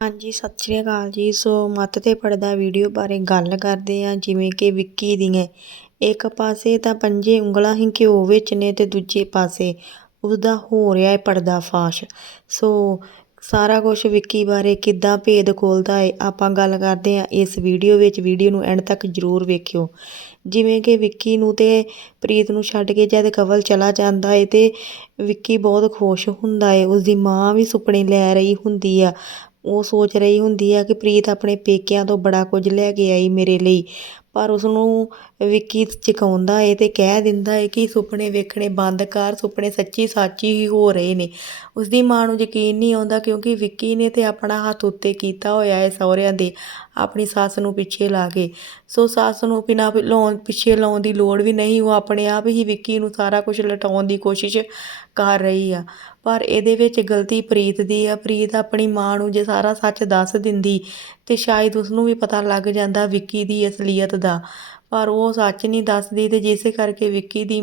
ਹਾਂਜੀ, ਸਤਿ ਸ਼੍ਰੀ ਅਕਾਲ ਜੀ। ਸੋ ਮੱਤ ਤੇ ਪੜਦਾ ਵੀਡੀਓ ਬਾਰੇ ਗੱਲ ਕਰਦੇ ਆ ਜਿਵੇਂ ਕਿ ਵਿੱਕੀ ਦੀਆਂ। ਇੱਕ ਪਾਸੇ ਤਾਂ ਪੰਜੇ ਉਂਗਲਾਂ ਹੀ ਘਿਓ ਵਿੱਚ ਨੇ ਤੇ ਦੂਜੇ ਪਾਸੇ ਉਹਦਾ ਹੋ ਰਿਹਾ ਹੈ ਪਰਦਾ ਫਾਸ਼ ਸੋ ਸਾਰਾ ਕੁਝ ਵਿੱਕੀ ਬਾਰੇ ਕਿੱਦਾਂ ਭੇਦ ਖੋਲਦਾ ਹੈ ਆਪਾਂ ਗੱਲ ਕਰਦੇ ਆ ਇਸ ਵੀਡੀਓ ਵਿੱਚ। ਵੀਡੀਓ ਨੂੰ ਐਂਡ ਤੱਕ ਜ਼ਰੂਰ ਵੇਖਿਓ। ਜਿਵੇਂ ਕਿ ਵਿੱਕੀ ਨੂੰ ਤੇ ਪ੍ਰੀਤ ਨੂੰ ਛੱਡ ਕੇ ਜਦ ਕਵਲ ਚਲਾ ਜਾਂਦਾ ਏ ਤੇ ਵਿੱਕੀ ਬਹੁਤ ਖੁਸ਼ ਹੁੰਦਾ ਏ ਉਸ ਦੀ ਮਾਂ ਵੀ ਸੁਪਨੇ ਲੈ ਰਹੀ ਹੁੰਦੀ ਆ। ਉਹ ਸੋਚ ਰਹੀ ਹੁੰਦੀ ਆ ਕਿ ਪ੍ਰੀਤ ਆਪਣੇ ਪੇਕਿਆਂ ਤੋਂ ਬੜਾ ਕੁਝ ਲੈ ਕੇ ਆਈ ਮੇਰੇ ਲਈ। ਪਰ ਉਸ ਨੂੰ ਵਿੱਕੀ ਚਕਾਉਂਦਾ ਏ ਤੇ ਕਹਿ ਦਿੰਦਾ ਏ ਕਿ ਸੁਪਨੇ ਵੇਖਣੇ ਬੰਦ ਕਰ, ਸੁਪਨੇ ਸੱਚੀ ਸਾਚੀ ਹੀ ਹੋ ਰਹੇ ਨੇ। ਉਸ ਦੀ ਮਾਂ ਨੂੰ ਯਕੀਨ ਨਹੀਂ ਆਉਂਦਾ ਕਿਉਂਕਿ ਵਿੱਕੀ ਨੇ ਤੇ ਆਪਣਾ ਹੱਥ ਉੱਤੇ ਕੀਤਾ ਹੋਇਆ ਹੈ ਸਹੁਰਿਆਂ ਦੇ ਆਪਣੀ ਸੱਸ ਨੂੰ ਪਿੱਛੇ ਲਾ ਕੇ। ਸੋ ਸੱਸ ਨੂੰ ਬਿਨਾਂ ਲਾਉਣ, ਪਿੱਛੇ ਲਾਉਣ ਦੀ ਲੋੜ ਵੀ ਨਹੀਂ, ਉਹ ਆਪਣੇ ਆਪ ਹੀ ਵਿੱਕੀ ਨੂੰ ਸਾਰਾ ਕੁਝ ਲਟਾਉਣ ਦੀ ਕੋਸ਼ਿਸ਼ ਕਰ ਰਹੀ ਆ। ਪਰ ਇਹਦੇ ਵਿੱਚ ਗਲਤੀ ਪ੍ਰੀਤ ਦੀ ਆ। ਪ੍ਰੀਤ ਆਪਣੀ ਮਾਂ ਨੂੰ ਜੇ ਸਾਰਾ ਸੱਚ ਦੱਸ ਦਿੰਦੀ ਤੇ ਸ਼ਾਇਦ ਉਸ ਨੂੰ ਵੀ ਪਤਾ ਲੱਗ ਜਾਂਦਾ ਵਿੱਕੀ ਦੀ ਅਸਲੀਅਤ ਦਾ। ਪਰ ਉਹ ਸੱਚ ਨਹੀਂ ਦੱਸਦੀ ਤੇ ਜਿਸ ਕਰਕੇ ਵਿੱਕੀ ਦੀ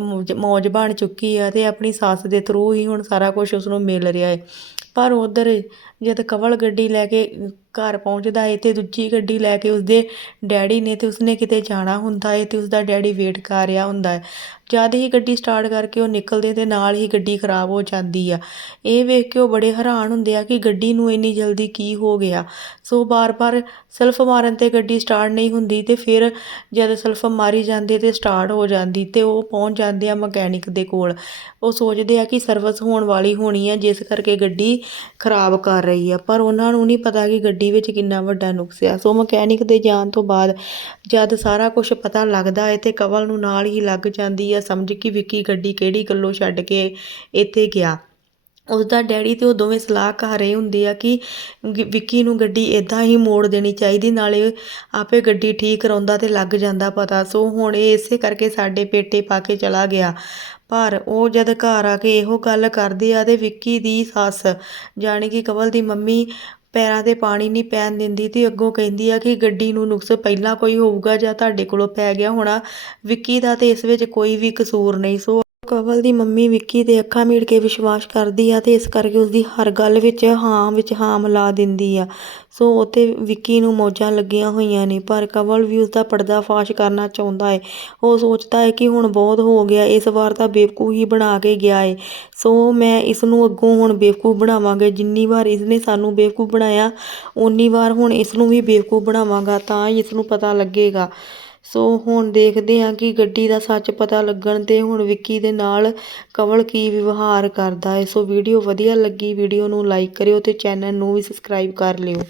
ਮੌਜ ਮੌਜ ਬਣ ਚੁੱਕੀ ਆ ਤੇ ਆਪਣੀ ਸੱਸ ਦੇ ਥਰੂ ਹੀ ਹੁਣ ਸਾਰਾ ਕੁਝ ਉਸ ਨੂੰ ਮਿਲ ਰਿਹਾ ਹੈ ਪਰ ਉਧਰ ਜਦ ਕਵਲ ਗੱਡੀ ਲੈ ਕੇ ਘਰ ਪਹੁੰਚਦਾ ਏ ਤੇ ਦੂਜੀ ਗੱਡੀ ਲੈ ਕੇ ਉਸਦੇ ਡੈਡੀ ਨੇ ਤੇ ਉਸਨੇ ਕਿਤੇ ਜਾਣਾ ਹੁੰਦਾ ਏ ਤੇ ਉਸਦਾ ਡੈਡੀ ਵੇਟ ਕਰ ਰਿਹਾ ਹੁੰਦਾ ਹੈ ਜਦ ਹੀ ਗੱਡੀ ਸਟਾਰਟ ਕਰਕੇ ਉਹ ਨਿਕਲਦੇ ਤੇ ਨਾਲ ਹੀ ਗੱਡੀ ਖਰਾਬ ਹੋ ਜਾਂਦੀ ਆ। ਇਹ ਵੇਖ ਕੇ ਉਹ ਬੜੇ ਹੈਰਾਨ ਹੁੰਦੇ ਆ ਕਿ ਗੱਡੀ ਨੂੰ ਇੰਨੀ ਜਲਦੀ ਕੀ ਹੋ ਗਿਆ। ਸੋ ਬਾਰ-ਬਾਰ ਸੈਲਫ ਮਾਰਨ ਤੇ ਗੱਡੀ ਸਟਾਰਟ ਨਹੀਂ ਹੁੰਦੀ ਤੇ ਫਿਰ ਜਦ ਸੈਲਫ ਮਾਰੀ ਜਾਂਦੀ ਤੇ ਸਟਾਰਟ ਹੋ ਜਾਂਦੀ ਤੇ ਉਹ ਪਹੁੰਚ ਜਾਂਦੇ ਆ ਮਕੈਨਿਕ ਦੇ ਕੋਲ। ਉਹ ਸੋਚਦੇ ਆ ਕਿ ਸਰਵਿਸ ਹੋਣ ਵਾਲੀ ਹੋਣੀ ਆ, ਜਿਸ ਕਰਕੇ ਗੱਡੀ ਖਰਾਬ ਕਰ ਰਹੀ ਆ, ਪਰ ਉਹਨਾਂ ਨੂੰ ਨਹੀਂ ਪਤਾ ਕਿ ਗੱਡੀ ਵਿੱਚ ਕਿੰਨਾ ਵੱਡਾ ਨੁਕਸ ਆ। ਸੋ ਮਕੈਨਿਕ ਦੇ ਜਾਣ ਤੋਂ ਬਾਅਦ ਜਦ ਸਾਰਾ ਕੁਝ ਪਤਾ ਲੱਗਦਾ ਹੈ ਤੇ ਕਵਲ ਨੂੰ ਨਾਲ ਹੀ ਲੱਗ ਜਾਂਦੀ ਆ ਸਮਝ ਕਿ ਵਿੱਕੀ ਗੱਡੀ ਕਿਹੜੀ ਗੱਲੋਂ ਛੱਡ ਕੇ ਇੱਥੇ ਗਿਆ। ਉਸਦਾ ਡੈਡੀ ਤੇ ਉਹ ਦੋਵੇਂ ਸਲਾਹ ਕਰ ਰਹੇ ਹੁੰਦੇ ਆ ਕਿ ਵਿੱਕੀ ਨੂੰ ਗੱਡੀ ਇਦਾਂ ਹੀ ਮੋੜ ਦੇਣੀ ਚਾਹੀਦੀ, ਨਾਲੇ ਆਪੇ ਗੱਡੀ ਠੀਕ ਕਰਾਉਂਦਾ ਤੇ ਲੱਗ ਜਾਂਦਾ ਪਤਾ। ਸੋ ਹੁਣ ਇਹ ਇਸੇ ਕਰਕੇ ਸਾਡੇ ਪੇਟੇ ਪਾ ਕੇ ਚਲਾ ਗਿਆ। ਪਰ ਉਹ ਜਦ ਘਰ ਆ ਕੇ ਇਹੋ ਗੱਲ ਕਰਦੇ ਆ ਤੇ ਵਿੱਕੀ ਦੀ ਸੱਸ ਜਾਣੀ ਕਿ ਕਵਲ ਦੀ ਮੰਮੀ ਪੈਰਾਂ ਤੇ ਪਾਣੀ ਨਹੀਂ ਪੈਣ ਦਿੰਦੀ ਤੇ ਅੱਗੋਂ ਕਹਿੰਦੀ ਆ ਕਿ ਗੱਡੀ ਨੂੰ ਨੁਕਸ ਪਹਿਲਾਂ ਕੋਈ ਹੋਊਗਾ ਜਾਂ ਤੁਹਾਡੇ ਕੋਲੋਂ ਪੈ ਗਿਆ ਹੋਣਾ, ਵਿੱਕੀ ਦਾ ਤੇ ਇਸ ਵਿੱਚ ਕੋਈ ਵੀ ਕਸੂਰ ਨਹੀਂ। ਸੋ ਕੰਵਲ ਦੀ ਮੰਮੀ ਵਿੱਕੀ ਦੇ ਅੱਖਾਂ ਮੀਟ ਕੇ ਵਿਸ਼ਵਾਸ ਕਰਦੀ ਆ ਤੇ ਇਸ ਕਰਕੇ ਉਸਦੀ ਹਰ ਗੱਲ ਵਿੱਚ ਹਾਂ ਵਿੱਚ ਹਾਂ ਮਿਲਾ ਦਿੰਦੀ ਆ। ਸੋ ਉਤੇ ਵਿੱਕੀ ਨੂੰ ਮੌਜਾਂ ਲੱਗੀਆਂ ਹੋਈਆਂ ਨੇ, ਪਰ ਕਵਲ ਵੀ ਉਸਦਾ ਪਰਦਾ ਫਾਸ਼ ਕਰਨਾ ਚਾਹੁੰਦਾ ਹੈ ਉਹ ਸੋਚਦਾ ਹੈ ਕਿ ਹੁਣ ਬਹੁਤ ਹੋ ਗਿਆ, ਇਸ ਵਾਰ ਤਾਂ ਬੇਵਕੂਫ ਹੀ ਬਣਾ ਕੇ ਗਿਆ ਹੈ ਸੋ ਮੈਂ ਇਸ ਨੂੰ ਅੱਗੋਂ ਹੁਣ ਬੇਵਕੂਫ ਬਣਾਵਾਂਗੇ, ਜਿੰਨੀ ਵਾਰ ਇਸਨੇ ਸਾਨੂੰ ਬੇਵਕੂਫ ਬਣਾਇਆ ਉਨੀ ਵਾਰ ਹੁਣ ਇਸ ਨੂੰ ਵੀ ਬੇਵਕੂਫ ਬਣਾਵਾਂਗਾ, ਤਾਂ ਇਸ ਨੂੰ ਪਤਾ ਲੱਗੇਗਾ। ਸੋ ਹੁਣ ਦੇਖਦੇ ਹਾਂ ਕਿ ਗੱਡੀ ਦਾ ਸੱਚ ਪਤਾ ਲੱਗਣ ਤੇ ਹੁਣ ਵਿੱਕੀ ਦੇ ਨਾਲ ਕਵਲ ਕੀ ਵਿਵਹਾਰ ਕਰਦਾ ਹੈ। ਸੋ ਵੀਡੀਓ ਵਧੀਆ ਲੱਗੀ, ਵੀਡੀਓ ਨੂੰ ਲਾਈਕ ਕਰਿਓ ਅਤੇ ਚੈਨਲ ਨੂੰ ਵੀ ਸਬਸਕ੍ਰਾਈਬ ਕਰ ਲਿਓ।